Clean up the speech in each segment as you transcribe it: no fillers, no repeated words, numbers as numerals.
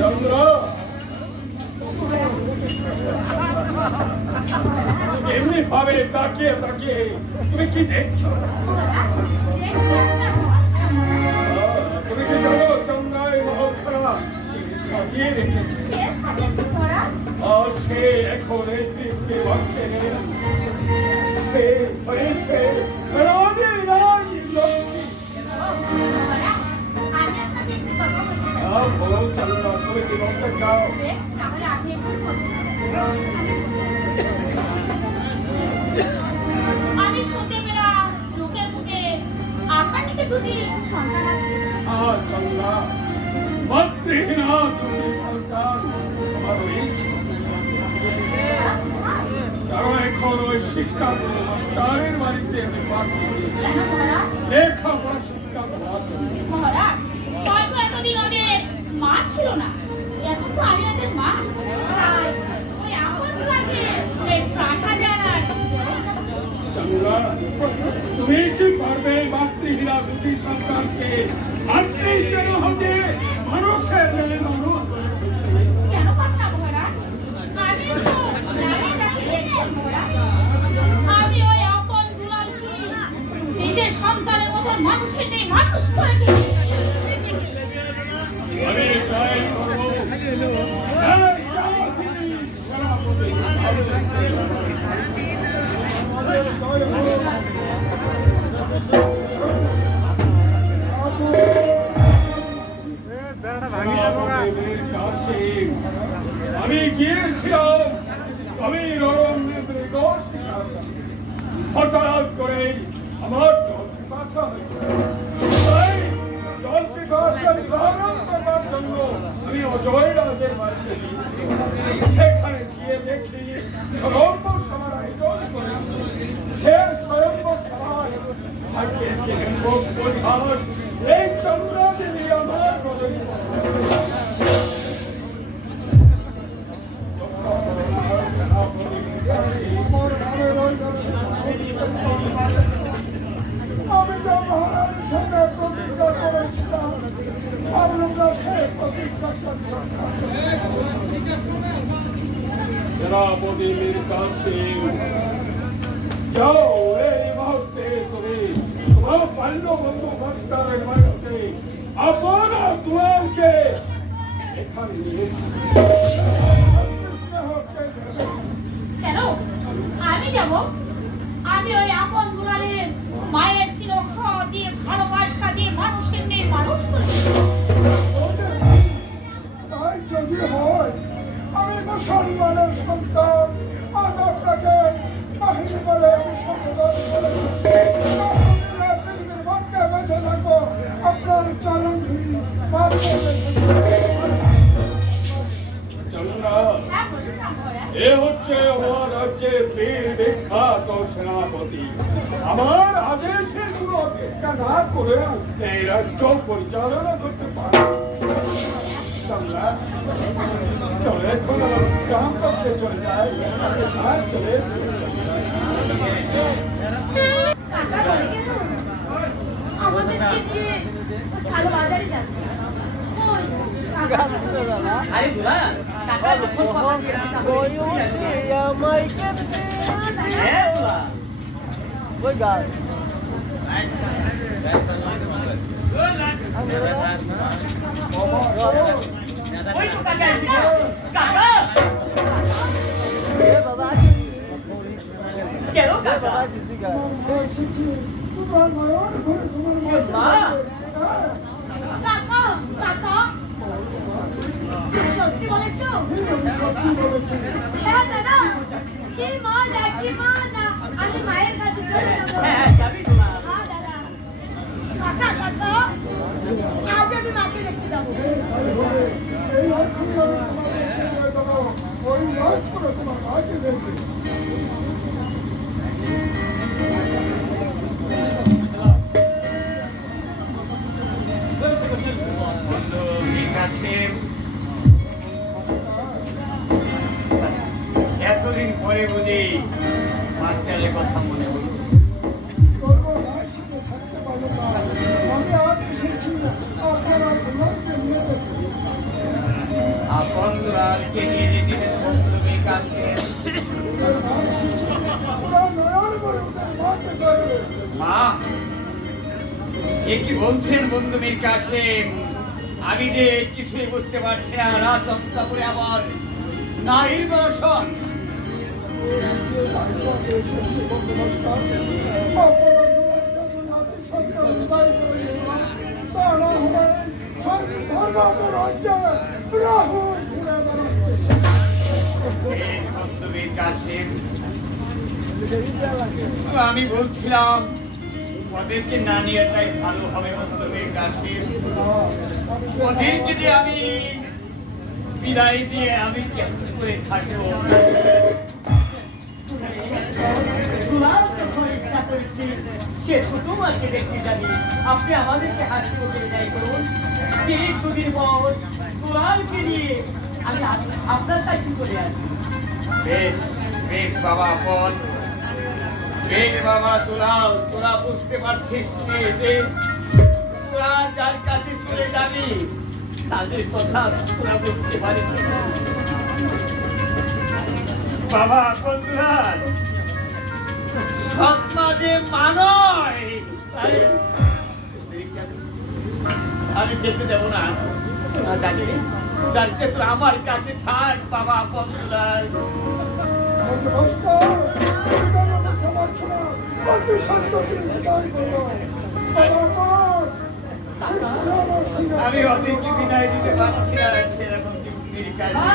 চন্দ্র এমনি ভাবে তাকিয়ে তাকিয়ে তুমি কি দেখছো? তুমি কি জানো চন্দ্রায় মহলখানা সাজিয়ে রেখেছে? আর সে এখন এই পৃথিবীর মধ্যে নেই। সে হয়েছে রানী লক্ষ্মী। বলো চন্দ্রা, তুমি কি বলতে চাও? আমি শুনতে পেলাম লোকের মুখে আপনার নাকি দুটি সন্তান আছে। চন্দ্রা, মাতৃহীনা দুটি সন্তান আমার রয়েছে। কারণ এখন ওই শিক্ষাগুলো মাস্টারের বাড়িতে আমি পাচ্ছি লেখাপড়া শিক্ষা দেওয়ার জন্য। মহারাজ, হয়তো এতদিন ওদের মা ছিল না, এখন তো আমি ওদের মা। ওই আপনকে প্রাসাদে আনার। চন্দ্রা, তুমি কি পারবে মাতৃহীনা দুটি সন্তানকে মাতৃ হতে মানুষের মেয়ে মানুষ? কেন পারব না মহারাজ? আমি তো আমি ওই আপন দুলালকে নিজের সন্তানের মতো মানুষের নেই মানুষ করে আমি তাই করবো। আমি গিয়েছিলাম গভীর অরণ্যের হঠাৎ করে আমার জল পিপাসা নিবারণ করবার জন্য আমি অজয় রাজের বাড়িতে সেখানে গিয়ে দেখি স্বয়ম্ভ সভার আয়োজন করেছি। সে স্বয়ম্ভ সভায় এই চন্দ্রা দেবী আমার বদলি আমি তো মহারানীর সঙ্গে প্রতিজ্ঞা করেছিলাম, আমরা সেই প্রতিজ্ঞা সেনাপতি মীর কাসিম, যাও এই মুহূর্তে তুমি তোমার পাল্য বন্ধু মাস্টারের বাড়িতে আপনার দুলালকে এখানে নিয়ে কেন আমি যাব? আমি ওই আপন দুলালের মায়ের ছিল খাওয়া দিয়ে ভালোবাসা দিয়ে মানুষের মেয়ে মানুষ করেছি। তাই যদি হয় আমি মুসলমানের সন্তান, আজ আপনাকে বাহিনী বলে আমি সম্বোধন করেছি। পৃথিবীর মধ্যে বেঁচে থাকো, আপনার চরণ ধরি এ হচ্ছে আমার রাজ্যের বীর বিখ্যাত সেনাপতি। আমার আদেশের কোনো অপেক্ষা না করেও এই রাজ্য পরিচালনা করতে পারে। চলে এখন আমার গ্রাম পক্ষে চলে যায়। চলে আমাদেরকে নিয়ে কালো বাজারে যাচ্ছে। সত্যি বলেছ? হ্যাঁ দাদা, কি মজা কি মজা। আমি মায়ের কাছে চলে যাবো। হ্যাঁ দাদা, কাকা কাকা, আজ আমি মাকে দেখতে যাবো। ওই লাশ করে তোমার মাকে দেখবে। এতদিন পরে বুঝি মাস্টারের কথা মনে হল। থাকতে পারবো না, আমি আজ এসেছি আপনারা নিয়ে দেখতে। দুলালকে নিয়ে যেতে মন্ত্রীর কাছে। মা, এ কি বলছেন বন্ধুমির কাছে? আমি যে কিছুই বুঝতে পারছি না। রাত অন্তপুরে আবার নারীর দর্শন। বন্ধুমির কাছে আমি বলছিলাম ওদেরকে না নিয়েটাই ভালো হবে। বন্ধুমির কাছে ওদেরকে যে আমি বিদায় দিয়ে আমি কেমন করে থাকবো? ইচ্ছা করেছি সে শুধু মাকে দেখতে যাবে। আপনি আমাদেরকে হাসি মুখে বিদায় করুন। ঠিক দুদিন পর দুলালকে নিয়ে আমি আপনার কাছে চলে আসবো। বেশ বেশ বাবা বল। বেশ বাবা দুলাল, তোরা বুঝতে পারছিস যে তোরা যার কাছে চলে যাবি তাদের কথা তোরা বুঝতে পারিস বাবা। দুলাল সৎমা যে মানয় আমি যেতে দেবো না। যাকে তোর আমার কাছে থাক বাবা। দুলাল আমি ওদেরকে বিদায় দিতে পারছি না। সেরকম মেরে কাছে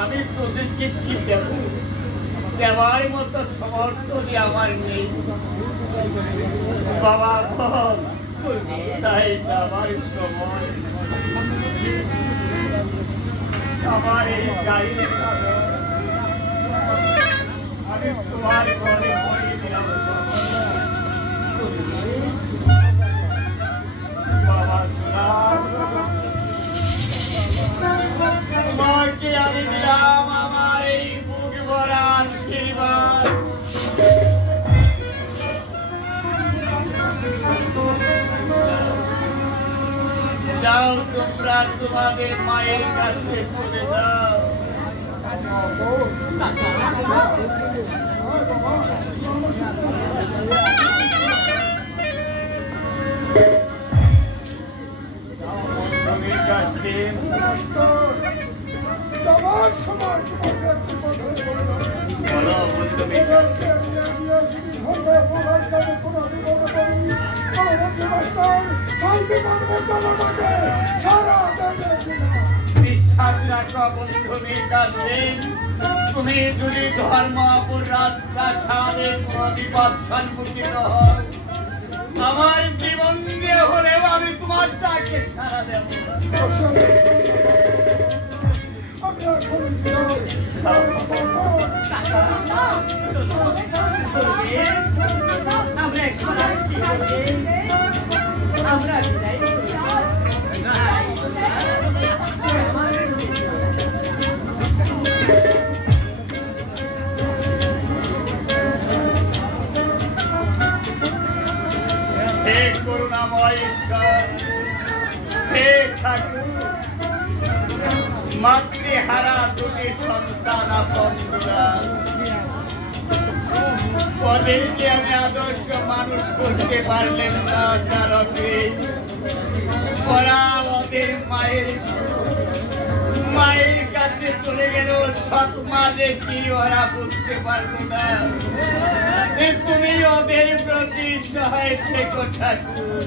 আমি তোদেরকে কি দেব? দেওয়ার মতো সমর্থনই আমার নেই বাবা। তাই আমার সময় আমার এই গাড়ি আমি তোমার ঘরে পড়ে দিলাম বাবা। তোমাকে আমি দিলাম আমার এই বুক ভরা আশীর্বাদ। যাও তোমরা তোমাদের মায়ের কাছে চলে যাও। যাওয়ার সময় তোমাকে একটি কথা বললাম, বিশ্বাস রাখো বন্ধু বিকাশ সিং, তুমি যদি ধর্ম অপরাধ সাথে কোনো বিপদ সম্মুখীন হও, আমার জীবন দিয়ে হলেও আমি তোমার ডাকে সাড়া দেব। আমরা এখন আসি, আমরা বিদায় করি। হে করুণাময় ঈশ্বর, হে ঠাকুর, মাতৃহারা দুটি সন্তান আপনরা, ওদেরকে আমি আদর্শ মানুষ করতে পারলেন না তারকে। ওরা ওদের মায়ের কাছে চলে গেল, সৎ মাঝে কি ওরা বুঝতে পারলো না। তুমি ওদের প্রতি সহায় থেকো ঠাকুর।